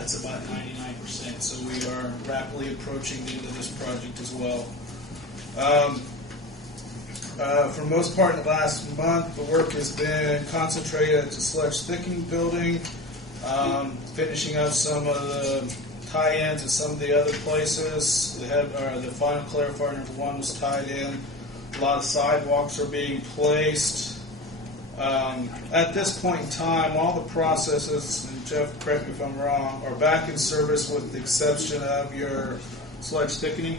That's about 99%. So we are rapidly approaching the end of this project as well. For the most part in the last month, the work has been concentrated at the sludge thickening building, finishing up some of the tie-ins at some of the other places. The final clarifier number 1 was tied in. A lot of sidewalks are being placed. At this point in time, all the processes, and Jeff, correct me if I'm wrong, are back in service with the exception of your sludge thickening.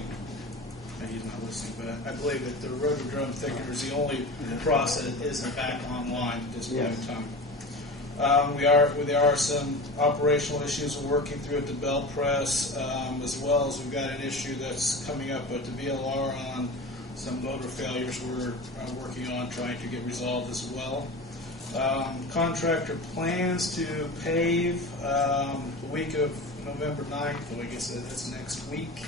He's not listening, but I believe that the rotodrum thickener is the only process that isn't back online at this point in time. There are some operational issues we're working through at the belt press, as well as we've got an issue that's coming up at the VLR on some motor failures we're working on trying to get resolved as well. Contractor plans to pave the week of November 9th, so I guess that's next week.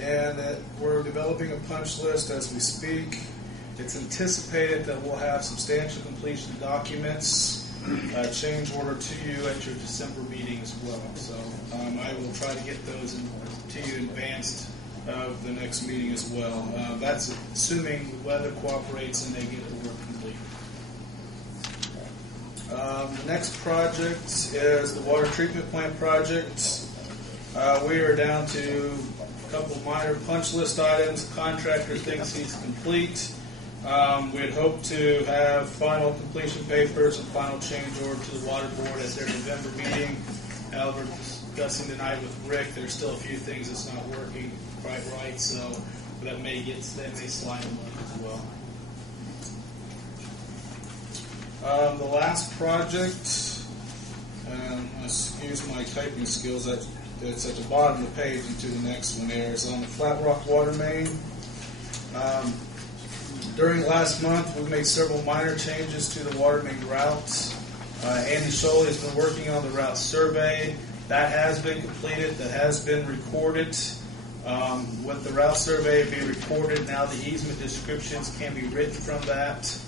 And we're developing a punch list as we speak. It's anticipated that we'll have substantial completion documents, change order to you at your December meeting as well. So I will try to get those to you in advance of the next meeting as well. That's assuming the weather cooperates and they get the work complete. The next project is the water treatment plant project. We are down to a couple minor punch list items. The contractor thinks he's complete. We had hoped to have final completion papers and final change order to the water board at their November meeting. However, discussing tonight with Rick, there's still a few things that's not working quite right, so that may slide them as well. The last project, excuse my typing skills, that's at the bottom of the page into the next one there, is on the Flat Rock water main. During last month, we made several minor changes to the water main routes. Andy Sholey has been working on the route survey. That has been completed. That has been recorded. With the route survey being recorded, now the easement descriptions can be written from that.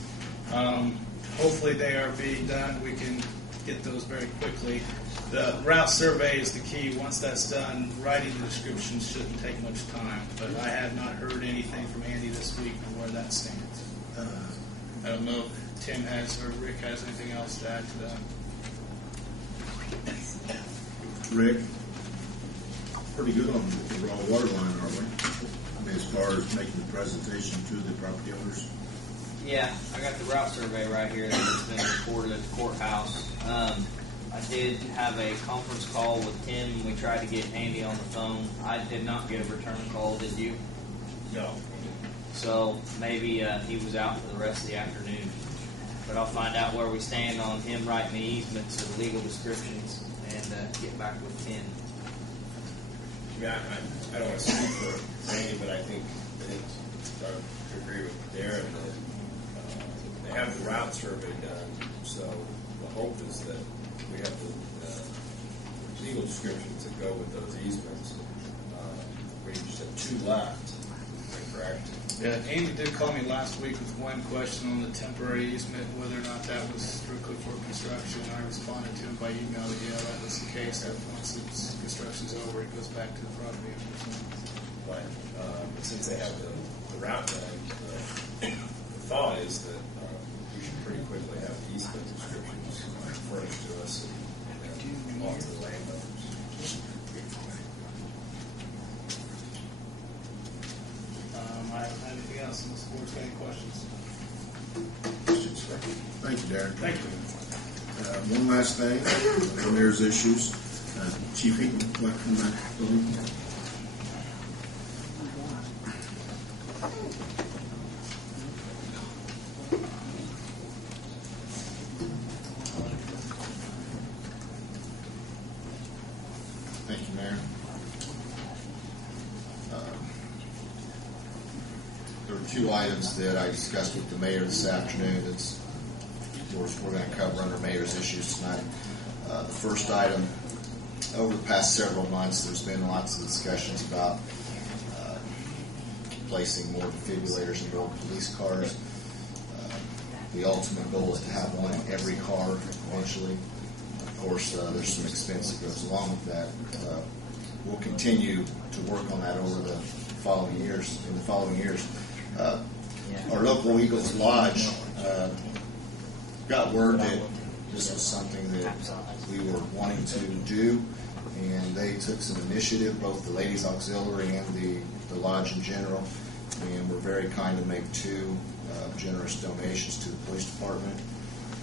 Hopefully they are being done. We can get those very quickly. The route survey is the key. Once that's done, writing the descriptions shouldn't take much time. But I have not heard anything from Andy this week on where that stands. I don't know if Tim has or Rick has anything else to add to that. Rick, pretty good on the raw water line, aren't we? I mean, as far as making the presentation to the property owners. Yeah, I got the route survey right here that's been recorded at the courthouse. I did have a conference call with Tim. We tried to get Andy on the phone. I did not get a return call, did you? No. So maybe he was out for the rest of the afternoon. But I'll find out where we stand on him writing the easements and legal descriptions and get back with Tim. Yeah, I don't want to speak for Andy, but I think I agree with Darren that they have the route survey done. So the hope is that we have the legal descriptions that go with those easements. We just have 2 left. Is that correct? Yeah, Andy did call me last week with one question on the temporary easement, whether or not that was strictly for construction. I responded to him by email that, yeah, that was the case, that once its construction's over, it goes back to the property owner. But since they have the route done, the thought is that we should pretty quickly have the easement descriptions furnished to us and on to the landowners. I don't have anything else unless the board's got any questions. Thank you, Darren. Thank you. One last thing, when there's issues, Chief Eaton, what can I believe? Thank you, Mayor. There were 2 items that I discussed with the mayor this afternoon that's we're going to cover under mayor's issues tonight. The first item, over the past several months, there's been lots of discussions about placing more defibrillators in old police cars. The ultimate goal is to have one in every car eventually. of course, there's some expense that goes along with that. We'll continue to work on that over the following years. Our local Eagles Lodge got word that this was something that we were wanting to do, and they took some initiative, both the Ladies Auxiliary and the lodge in general, and were very kind to make two generous donations to the police department.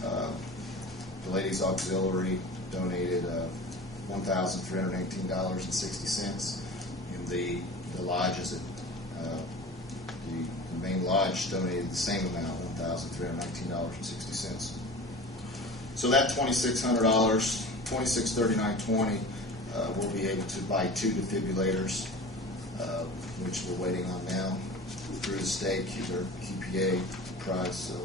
The Ladies Auxiliary donated $1,318.60, and the lodges at the main lodge donated the same amount, $1,319.60. So that $2,600, $2,639.20, we'll be able to buy 2 defibrillators, which we're waiting on now through the state, their QPA prize. So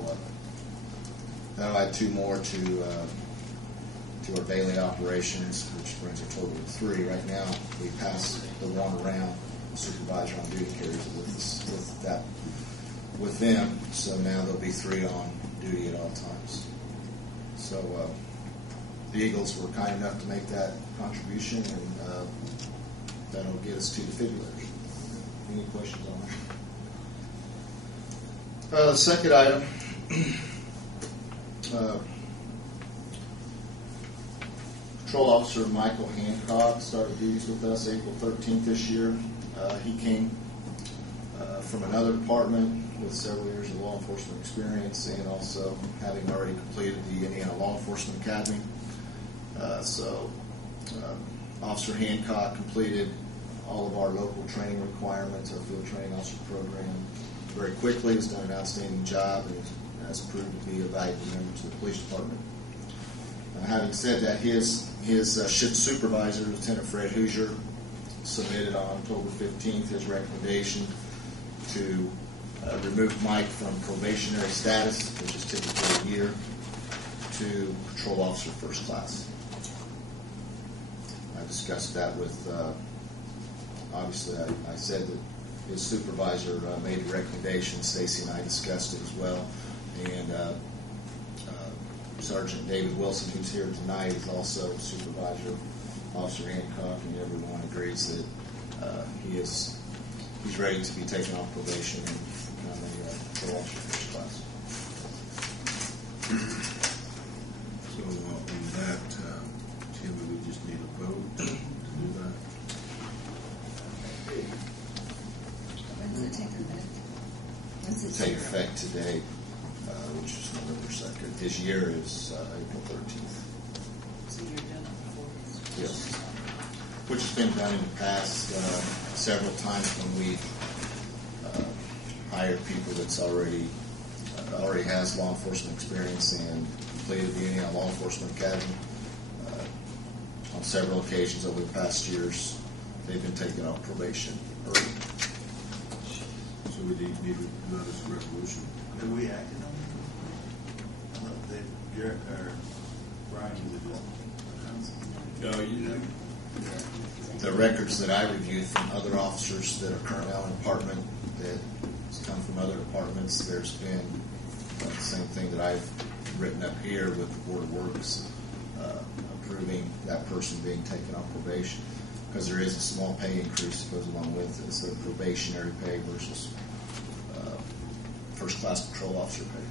that'll add 2 more to our daily operations, which brings our total to 3. Right now, we pass the 1 around. The supervisor on duty carries it with them. So now there'll be 3 on duty at all times. So the Eagles were kind enough to make that contribution, and that'll get us 2 defibrillators. Any questions on that? The second item. Patrol Officer Michael Hancock started duties with us April 13th this year. He came from another department with several years of law enforcement experience, and also having already completed the Indiana Law Enforcement Academy. Officer Hancock completed all of our local training requirements, our field training officer program, very quickly. Has done an outstanding job and has proved to be a valuable member to the police department. Having said that, his shift supervisor, Lieutenant Fred Hoosier, submitted on October 15th his recommendation to remove Mike from probationary status, which is typically a year, to patrol officer first class. I discussed that with, obviously I said that his supervisor made a recommendation. Stacy and I discussed it as well. And Sergeant David Wilson, who's here tonight, is also supervisor of Officer Hancock, and everyone agrees that he's ready to be taken off probation and become a patrol officer first class. So on that, Tim, we just need a vote to do that. When does it take effect? Take effect today, which is November 2nd. This year is April 13th. So you're doing it before this? Yes. Which has been done in the past several times when we hired people that's already has law enforcement experience and completed the Indiana Law Enforcement Academy. On several occasions over the past years, they've been taken off probation early. So we need to do that as a resolution. Have we acted on it? Garrett or Brian did No, you know. The records that I reviewed from other officers that are currently on the department that has come from other departments, there's been the same thing that I've written up here with the Board of Works approving that person being taken off probation, because there is a small pay increase that goes along with it. So probationary pay versus first class patrol officer pay.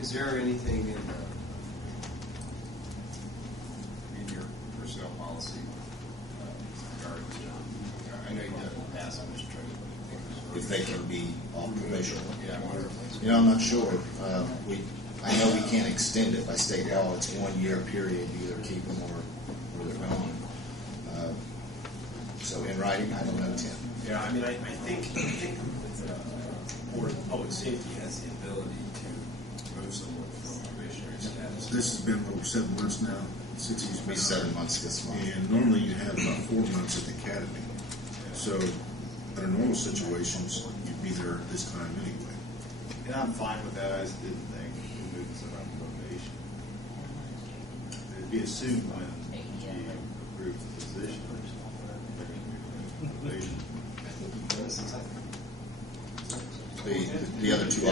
Is there anything in your personnel policy regarding to, I know you did it in the past, I'm just trying to If they can be off probation. yeah, I'm not sure. I know we can't extend it by state law. It's 1 year period. You either keep them or they're gone. So in writing, I don't know, Tim. Yeah, I mean, I think the Board of Public Safety has the ability to remove someone from probationary status. This has been over 7 months now since he's It'll be been 7 months this month. And normally you have about 4 months at the academy. So under normal situations, you'd be there at this time anyway. And I'm fine with that. I just didn't think we moved someone on probation. It'd be assumed when you approve the position. Probation. The other two